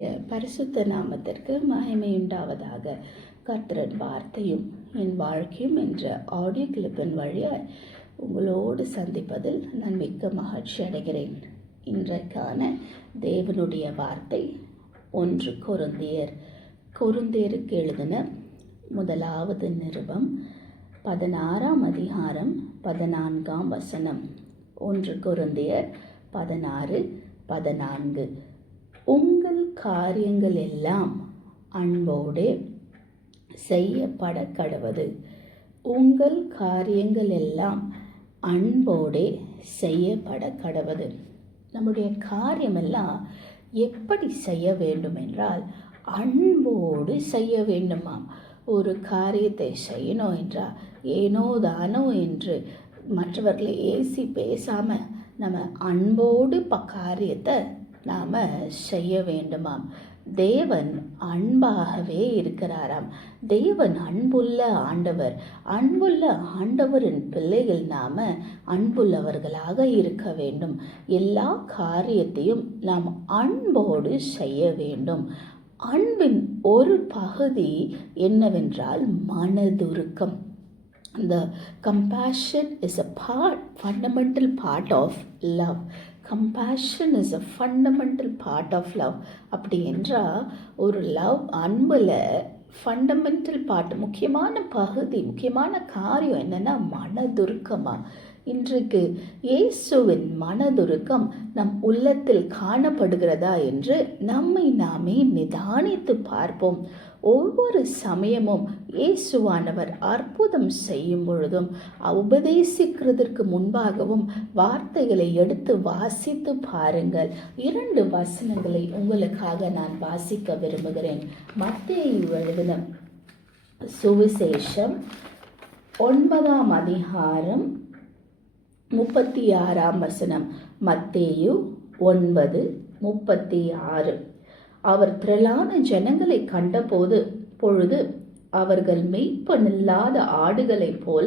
பரிசுத்த நாமத்திற்கு மகிமையுண்டாவதாக. கர்த்தரின் வார்த்தையும் என் வாழ்க்கையும் என்ற ஆடியோ கிளிப்பின் வழியாய் உங்களோடு சந்திப்பதில் நான் மிக்க மகிழ்ச்சி அடைகிறேன். இன்றைக்கான தேவனுடைய வார்த்தை 1 கொரிந்தியருக்கு எழுதின முதலாவது நிருபம் 16ஆம் அதிகாரம் 14ஆம் வசனம். 1 கொரிந்தியர் 16:14. உங்கள் காரியங்கள் எல்லாம் அன்போடு செய்யப்பட கடவது. உங்கள் காரியங்கள் எல்லாம் அன்போடு செய்யப்பட கடவது. நம்முடைய காரியமெல்லாம் எப்படி செய்ய வேண்டும் என்றால் அன்போடு செய்ய வேண்டுமாம். ஒரு காரியத்தை செய்யணும் என்றால் ஏனோ தானோ என்று மற்றவர்களை ஏசி பேசாமல் நம்ம அன்போடு காரியத்தை நாம் செய்ய வேண்டுமாம். தேவன் அன்பாகவே இருக்கிறாராம். தேவன் அன்புள்ள ஆண்டவர். அன்புள்ள ஆண்டவரின் பிள்ளைகள் நாம் அன்புள்ளவர்களாக இருக்க வேண்டும். எல்லா காரியத்தையும் நாம் அன்போடு செய்ய வேண்டும். அன்பின் ஒரு பகுதி என்னவென்றால் மனதுருக்கம். The compassion is a fundamental part of love. Compassion is a fundamental part of love. அப்படி என்றால் ஒரு அன்பில் ஃபண்டமெண்டல் பார்ட், முக்கியமான பகுதி, முக்கியமான காரியம் என்னென்னா மனதுருக்கமா. இன்றைக்கு இயேசுவின் மனதுருக்கம் நம் உள்ளத்தில் காணப்படுகிறதா என்று நம்மை நாமே நிதானித்து பார்ப்போம். ஒவ்வொரு சமயமும் இயேசுவானவர் அற்புதம் செய்யும் பொழுதும் உபதேசிக்கிறதற்கு முன்பாகவும் வார்த்தைகளை எடுத்து வாசித்து பாருங்கள். 2 வசனங்களை உங்களுக்காக நான் வாசிக்க விரும்புகிறேன். மத்தேயு எழுதின சுவிசேஷம் 9ஆம் அதிகாரம் 36ஆம் வசனம். மத்தேயு 9:36. அவர் திரளான ஜனங்களை கண்டபோது பொழுது அவர்கள் மேய்ப்பனில்லாத ஆடுகளைப் போல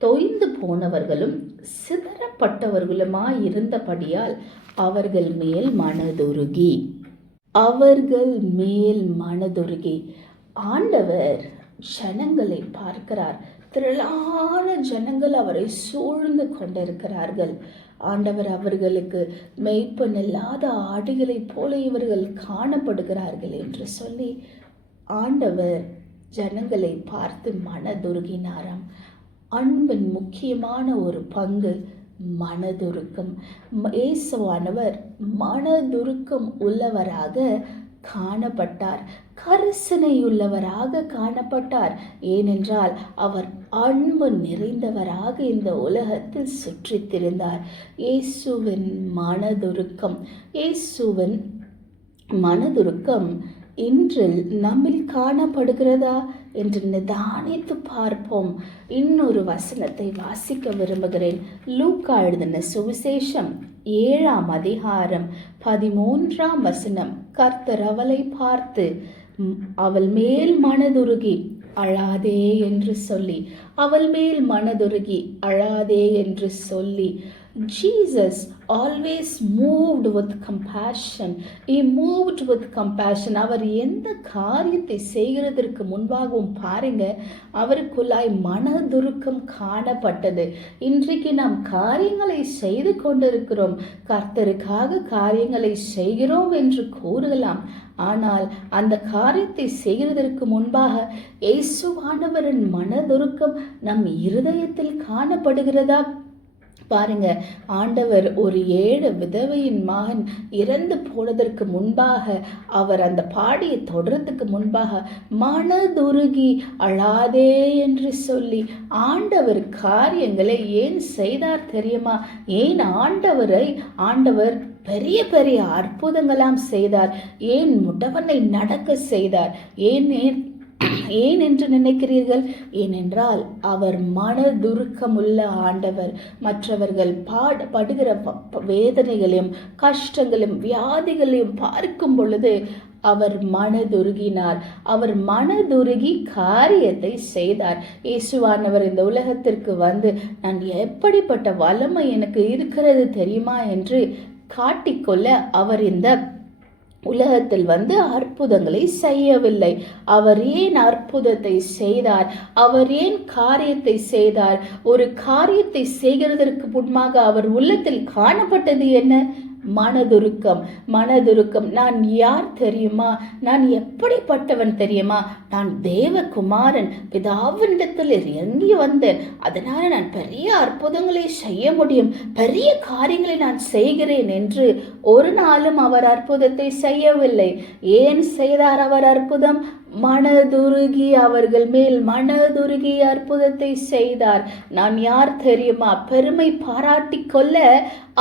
தொய்ந்து போனவர்களும் சிதறப்பட்டவர்களுமாயிருந்தபடியால் அவர்கள் மேல் மனதுருகி ஆண்டவர் ஜனங்களை பார்க்கிறார். திரளான ஜனங்கள் அவரை சூழ்ந்து கொண்டிருக்கிறார்கள். ஆண்டவர் அவர்களுக்கு மேய்ப்பன் இல்லாத ஆடுகளைப் போல இவர்கள் காணப்படுகிறார்கள் என்று சொல்லி ஆண்டவர் ஜனங்களை பார்த்து மனதுருகினாராம். அன்பின் முக்கியமான ஒரு பங்கு மனதுருக்கம். இயேசுவானவர் மனதுருக்கம் உள்ளவராக காணப்பட்டார், கரிசனையுள்ளவராக காணப்பட்டார். ஏனென்றால் அவர் அன்பு நிறைந்தவராக இந்த உலகத்தில் சுற்றித் திரிந்தார். இயேசுவின் மனதுருக்கம் இன்றில் நம்மில் காணப்படுகிறதா என்று நிதானித்து பார்ப்போம். இன்னொரு வசனத்தை வாசிக்க விரும்புகிறேன். லூக்கா எழுதின சுவிசேஷம் 7ஆம் அதிகாரம் 13ஆம் வசனம். கர்த்தர் அவளை பார்த்து அவள் மேல் மனதுருகி அழாதே என்று சொல்லி Jesus always moved with compassion. He moved with compassion. அவர் எந்த காரியத்தை செய்கிறதற்கு முன்பாகவும் பாருங்க, அவருக்குள்ளாய் மனதுருக்கம் காணப்பட்டது. இன்றைக்கு நாம் காரியங்களை செய்து கொண்டிருக்கிறோம், கர்த்தருக்காக காரியங்களை செய்கிறோம் என்று கூறலாம். ஆனால் அந்த காரியத்தை செய்கிறதற்கு முன்பாக இயேசுவானவரின் மனதுருக்கம் நம் இருதயத்தில் காணப்படுகிறதா பாருங்க. ஆண்டவர் ஒரு 7 விதவையின் மகன் இறந்து போனதற்கு முன்பாக, அவர் அந்த பாடியை தொடர்றதுக்கு முன்பாக மனதுருகி அழாதே என்று சொல்லி ஆண்டவர் காரியங்களை ஏன் செய்தார் தெரியுமா? ஏன் ஆண்டவர் பெரிய பெரிய அற்புதங்களாம் செய்தார்? ஏன் முடவனை நடக்க செய்தார்? ஏன் என்று நினைக்கிறீர்கள்? ஏனென்றால் அவர் மனதுருக்கமுள்ள ஆண்டவர். மற்றவர்கள் படுகிற வேதனைகளையும் கஷ்டங்களையும் வியாதிகளையும் பார்க்கும் பொழுது அவர் மனதுருகினார். அவர் மனதுருகி காரியத்தை செய்தார். இயேசுவானவர் இந்த உலகத்திற்கு வந்து நான் எப்படிப்பட்ட வல்லமை எனக்கு இருக்கிறது தெரியுமா என்று காட்டிக்கொள்ள அவர் இந்த உலகத்தில் வந்து அற்புதங்களை செய்யவில்லை. அவர் ஏன் அற்புதத்தை செய்தார்? அவர் ஏன் காரியத்தை செய்தார்? ஒரு காரியத்தை செய்கிறதற்கு முன்பாக அவர் உள்ளத்தில் காணப்பட்டது என்ன? மனதுருக்கம். மனதுருக்கம். நான் யார் தெரியுமா? நான் எப்படிப்பட்டவன் தெரியுமா? நான் தேவகுமாரன், பிதாவினிடத்தில் இறங்கி வந்தேன். அதனால நான் பெரிய அற்புதங்களை செய்ய முடியும், பெரிய காரியங்களை நான் செய்கிறேன் என்று ஒரு நாளும் அவர் அற்புதத்தை செய்யவில்லை. ஏன் செய்தார் அவர் அற்புதம்? மனதுருகி அவர்கள் மேல் மனதுருகி அற்புதத்தை செய்தார். நான் யார் தெரியுமா? பெருமை பாராட்டி கொள்ள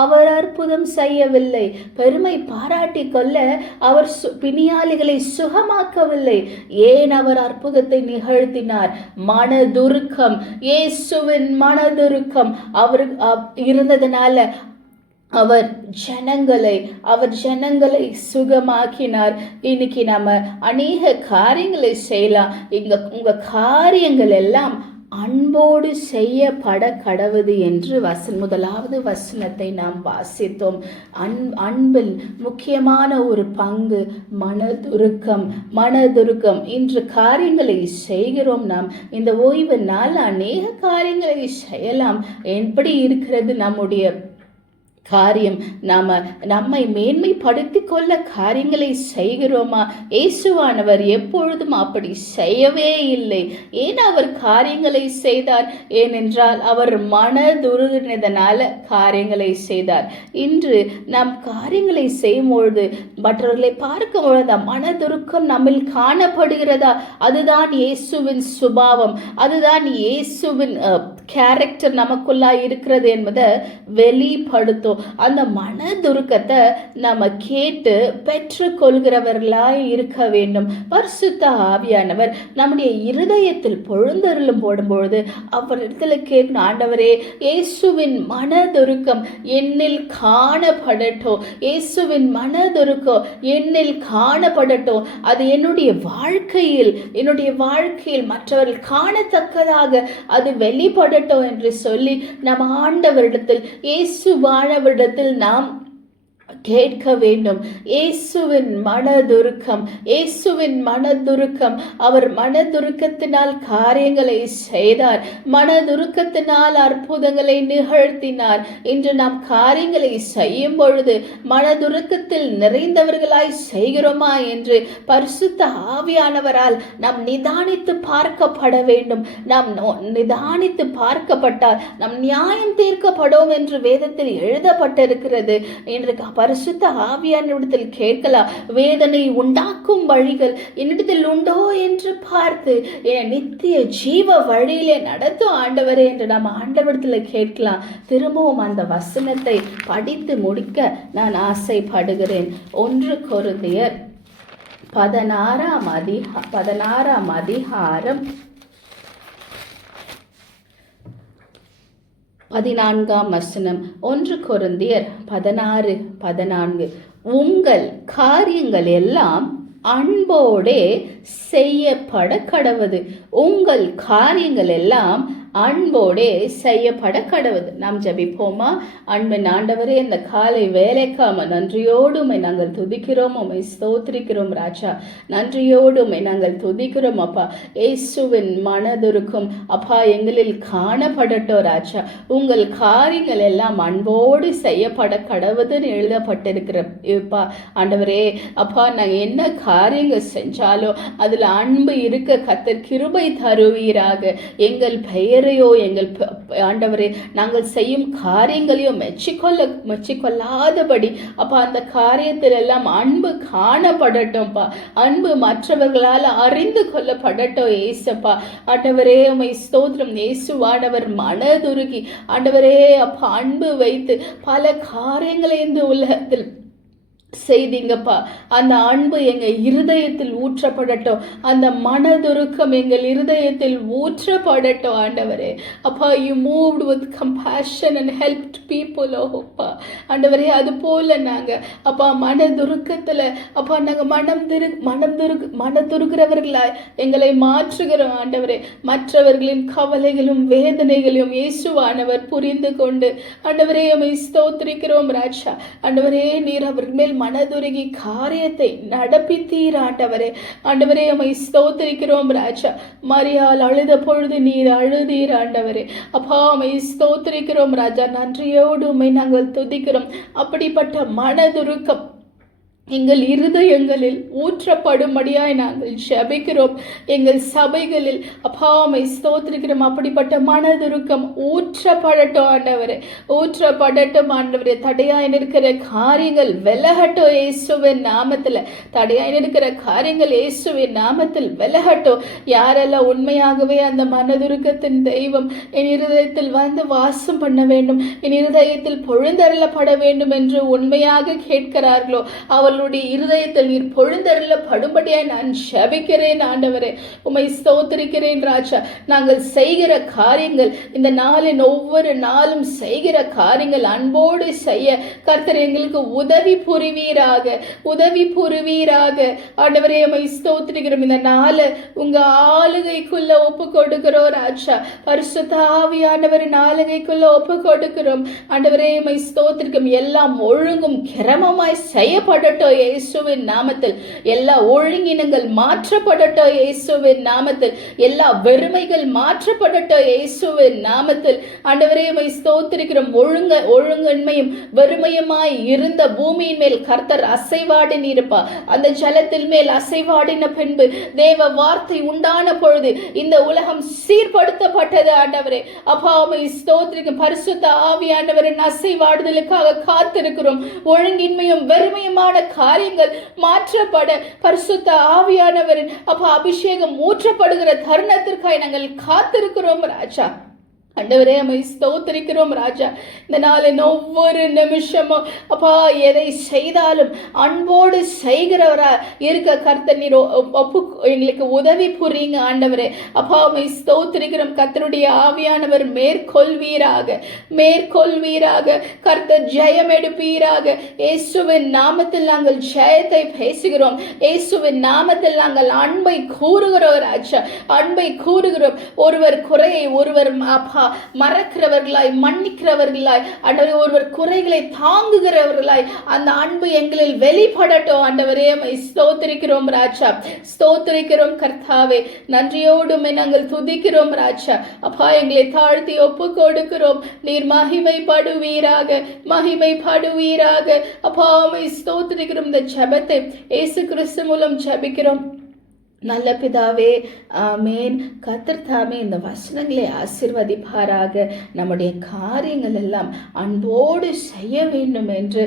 அவர் அற்புதம் செய்யவில்லை. பெருமை பாராட்டி கொள்ள அவர் பிணியாளிகளை சுகமாக்கவில்லை. ஏன் அவர் அற்புதத்தை நிகழ்த்தினார்? மனதுருக்கம். இயேசுவின் மனதுருக்கம் அவர் இருந்ததனால அவர் ஜனங்களை சுகமாக்கினார். இன்னைக்கு நம்ம அநேக காரியங்களை செய்யலாம். உங்க காரியங்கள் எல்லாம் அன்போடு செய்யப்பட கடவுது என்று முதலாவது வசனத்தை நாம் வாசித்தோம். அன்பில் முக்கியமான ஒரு பங்கு மனதுருக்கம். இன்று காரியங்களை செய்கிறோம். நாம் இந்த ஓய்வு நாள் அநேக காரியங்களை செய்யலாம். எப்படி இருக்கிறது நம்முடைய காரியம்? நம்மை மேன்மைப்படுத்தி கொள்ள காரியங்களை செய்கிறோமா? இயேசுவானவர் எப்பொழுதும் அப்படி செய்யவே இல்லை. ஏன் அவர் காரியங்களை செய்தார்? ஏனென்றால் அவர் மனதுருகினதனால காரியங்களை செய்தார். இன்று நாம் காரியங்களை செய்யும் பொழுது, மற்றவர்களை பார்க்கும் பொழுது மனதுருக்கம் நம்மில் காணப்படுகிறதா? அதுதான் இயேசுவின் சுபாவம், அதுதான் இயேசுவின் கேரக்டர் நமக்குள்ளா இருக்கிறது என்பதை வெளிப்படுத்தும். அந்த மனதுருக்கத்தை நம்ம கேட்டு பெற்று கொள்கிறவர்களாய் இருக்க வேண்டும். பரிசுத்த ஆவியானவர் நம்முடைய இருதயத்தில் பொழுந்தருளும் போடும்பொழுது அவரிடத்துல கேட்கணும், ஆண்டவரே இயேசுவின் மனதுருக்கம் என்னில் காணப்படட்டும், இயேசுவின் மனதுருக்கம் என்னில் காணப்படட்டும். அது என்னுடைய வாழ்க்கையில் மற்றவர்கள் காணத்தக்கதாக அது வெளிப்படட்டும் என்று சொல்லி நம்ம ஆண்டவரிடத்தில் இயேசு வாழவிடத்தில் நாம் கேட்க வேண்டும். இயேசுவின் மனதுருக்கம். அவர் மனதுருக்கத்தினால் காரியங்களை செய்தார், மனதுருக்கத்தினால் அற்புதங்களை நிகழ்த்தினார். இன்று நாம் காரியங்களை செய்யும் பொழுது மனதுருக்கத்தில் நிறைந்தவர்களாய் செய்கிறோமா என்று பரிசுத்த ஆவியானவரால் நாம் நிதானித்து பார்க்கப்பட வேண்டும். நாம் நிதானித்து பார்க்கப்பட்டால் நாம் நியாயம் தீர்க்கப்படும் என்று வேதத்தில் எழுதப்பட்டிருக்கிறது. இன்று பரிசுத்த ஆவியானவரிடத்தில் கேட்கலாம், வேதனை உண்டாக்கும் வழிகள் என்னிடத்தில் உண்டோ என்று பார்த்து நித்திய ஜீவ வழியிலே நடத்தும் ஆண்டவரே என்று நாம் ஆண்டவரிடத்தில் கேட்கலாம். திரும்பவும் அந்த வசனத்தை படித்து முடிக்க நான் ஆசைப்படுகிறேன். 1 கொரிந்தியர் 16ஆம் அதிகாரம் 14ஆம் வசனம். 1 கொரிந்தியர் 16:14. உங்கள் காரியங்கள் எல்லாம் அன்போடே செய்யப்பட கடவது. உங்கள் காரியங்கள் எல்லாம் அன்போடே செய்யப்பட கடவுது. நாம் ஜபிப்போமா? அன்பின் ஆண்டவரே, இந்த காலை வேலைக்காம நன்றியோடு உம்மை நாங்கள் துதிக்கிறோம், உம்மை ஸ்தோத்திரிக்கிறோம் ராஜா. நன்றியோடு உம்மை நாங்கள் துதிக்கிறோம் அப்பா. இயேசுவின் மனதுருக்கும் அப்பா எங்களில் காணப்படட்டும் ராஜா. உங்கள் காரியங்கள் எல்லாம் அன்போடு செய்யப்பட கடவுதுன்னு எழுதப்பட்டிருக்கிறப்பா ஆண்டவரே. அப்பா, நாங்கள் என்ன காரியங்கள் செஞ்சாலும் அதில் அன்பு இருக்க கர்த்தர் கிருபை தருவீராக. எங்கள் பெயரையோ எங்கள் ஆண்டவரே நாங்கள் செய்யும் காரியங்களையோ மெச்சிக்கொள்ளாதபடி அப்பா அந்த காரியத்தில் எல்லாம் அன்பு காணப்படட்டும்ப்பா. அன்பு மற்றவர்களால் அறிந்து கொள்ளப்படட்டும் ஏசப்பா. ஆண்டவரே உம்மை ஸ்தோத்திரம். இயேசுவானவர் மனதுருகி ஆண்டவரே அப்பா அன்பு வைத்து பல காரியங்களை இந்த உலகத்தில் செய்தீங்கப்பா. அந்த அன்பு எங்கள் இருதயத்தில் ஊற்றப்படட்டும். அந்த மனதுருக்கம் எங்கள் இருதயத்தில் ஊற்றப்படட்டும் ஆண்டவரே. அப்பா, you moved with compassion and helped people. ஓப்பா ஆண்டவரே, அது போல நாங்கள் அப்பா மனதுருக்கத்தில் அப்பா நாங்கள் மனதுருக்கிறவர்களாய் எங்களை மாற்றுகிறோம் ஆண்டவரே. மற்றவர்களின் கவலைகளும் வேதனைகளையும் இயேசுவானவர் புரிந்து கொண்டு ஆண்டவரே உம்மை ஸ்தோத்திரிக்கிறோம் ராஜா. ஆண்டவரே, நீர் அவர்கள் மேல் மனதுருகி காரியத்தை நடப்பித்தீர் ஆண்டவரே. ஆண்டவரே உம்மை ஸ்தோத்திரிக்கிறோம் ராஜா. மரியாள் அழுத பொழுது நீர் அழுதீர் ஆண்டவரே. அப்பா உம்மை ஸ்தோத்திரிக்கிறோம் ராஜா. நன்றியோடு உம்மை நாங்கள் துதிக்கிறோம். அப்படிப்பட்ட மனதுருக்கம் எங்கள் இருதயங்களில் ஊற்றப்படும்படியாய் நாங்கள் ஜெபிக்கிறோம். எங்கள் சபைகளில் அப்பா உம்மை ஸ்தோத்திரிக்கிறோம். அப்படிப்பட்ட மனதுருக்கம் ஊற்றப்படட்டும் ஆண்டவரே, ஊற்றப்படட்டும் ஆண்டவரே. தடையாய் நிற்கிற காரியங்கள் விலகட்டும் இயேசுவின் நாமத்தில். தடையாய் நிற்கிற காரியங்கள் இயேசுவின் நாமத்தில் விலகட்டும். யாரெல்லாம் உண்மையாகவே அந்த மனதுருக்கத்தின் தெய்வம் என் இருதயத்தில் வந்து வாசம் பண்ண வேண்டும், என் இருதயத்தில் பொழுந்தருளப்பட வேண்டும் என்று உண்மையாக கேட்கிறார்களோ அவள் இருதயத்தில் நீர் பொழுந்தருளப்படும்படியாய் நான் ஜெபிக்கிறேன் ஆண்டவரே. உம்மை ஸ்தோத்திரிக்கிறேன் ராஜா. நாங்கள் செய்கிற காரியங்கள், இந்த நாளின் ஒவ்வொரு நாளும் செய்கிற காரியங்கள் அன்போடு செய்ய கர்த்தர் எங்களுக்கு உதவி புரிவீராக, உதவி புரிவீராக ஆண்டவரே. உம்மை ஸ்தோத்திரிக்கிறோம். இந்த நாளை உங்க ஆளுகைக்குள்ள ஒப்பு கொடுக்கிறோம் ராஜா. பரிசுத்த ஆவியானவரின் ஆளுகைக்குள்ள ஒப்பு கொடுக்கிறோம் ஆண்டவரே. உம்மை ஸ்தோத்திரிக்கிறோம். எல்லாம் ஒழுங்கும் கிரமமாய் செய்யப்படட்டும் இயேசுவின் நாமத்தில். எல்லா ஒழுங்கினங்கள் மாற்றப்படட்டும் இயேசுவின் நாமத்தில். எல்லா வெறுமைகள் மாற்றப்படட்டும் இயேசுவின் நாமத்தில். ஆண்டவரே உம்மை ஸ்தோத்திரிக்கிறோம். ஒழுங்கின்மையும் வெறுமையுமாய் இருந்த பூமியின் மேல் கர்த்தர் அசைவாடி இருப்பா. அந்த ஜலத்தில் மேல் அசைவாடின பின்பு தேவ வார்த்தை உண்டான பொழுது இந்த உலகம் சீர்படுத்தப்பட்டது ஆண்டவரே. அப்பா உம்மை ஸ்தோத்திரிக்கும். பரிசுத்த ஆவியானவரின் அசைவாடுதலுக்காக காத்திருக்கிறோம். ஒழுங்கின்மையும் வெறுமையுமான காரியங்கள் மாற்றப்பட பரிசுத்த ஆவியானவரின் அப்பா அபிஷேகம் ஊற்றப்படுகிற தருணத்திற்காக நாங்கள் காத்திருக்கிறோம் ராஜா. ஆண்டவரே உம்மை ஸ்தோத்திரிக்கிறோம் ராஜா. இந்த நாளின் ஒவ்வொரு நிமிஷமும் அப்பா எதை செய்தாலும் அன்போடு செய்கிறவரா இருக்க கர்த்தர் நீர் எங்களுக்கு உதவி புரியுங்க ஆண்டவரே. அப்பா உம்மை ஸ்தோத்திரிக்கிறோம். கர்த்தருடைய ஆவியானவர் மேற்கொள்வீராக, மேற்கொள்வீராக. கர்த்தர் ஜெயம் எடுப்பீராக. இயேசுவின் நாமத்தில் நாங்கள் ஜெயத்தை பேசுகிறோம். இயேசுவின் நாமத்தில் நாங்கள் அன்பை கூறுகிறோம் ராஜா, அன்பை கூறுகிறோம். ஒருவர் குறையை ஒருவர் அப்பா மறக்கிறவர்களாய், மன்னிக்கிறவர்களாய் ஆண்டவரே, ஒருவர் குறைகளை தாங்குகிறவர்களாய் அந்த அன்பு எங்களில் வெளிப்படட்டும் ஆண்டவரே. உம்மை ஸ்தோத்திரிக்கிறோம் ராஜா, ஸ்தோத்திரிக்கிறோம் கர்த்தாவே. நன்றியோடு நாங்கள் துதிக்கிறோம் ராஜா. அப்பா எங்களை தாழ்த்தி ஒப்பு கொடுக்கிறோம். நீர் மகிமைப்படுவீராக, மகிமைப்படுவீராக. அப்பா உம்மை ஸ்தோத்திரிக்கிறோம். இந்த ஜெபத்தை இயேசு கிறிஸ்து மூலம் ஜெபிக்கிறோம் நல்ல பிதாவே, ஆமேன். கர்த்தர் தாமே இந்த வசனங்களை ஆசீர்வதிப்பாராக. நம்முடைய காரியங்கள் எல்லாம் அன்போடு செய்ய வேண்டும் என்று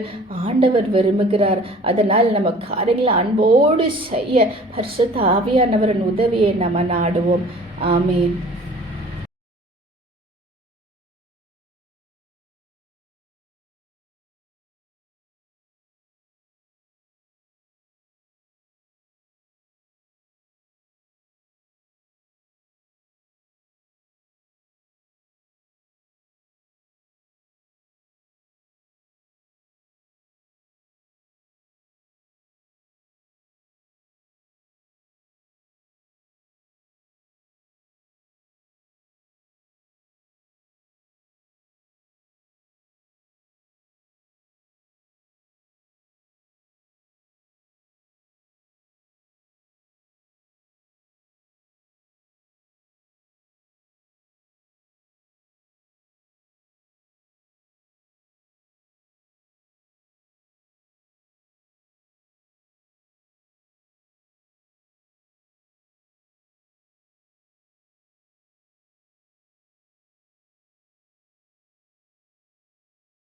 ஆண்டவர் விரும்புகிறார். அதனால் நம்ம காரியங்களை அன்போடு செய்ய பரிசுத்த ஆவியானவரின் உதவியை நம்ம நாடுவோம். ஆமேன்.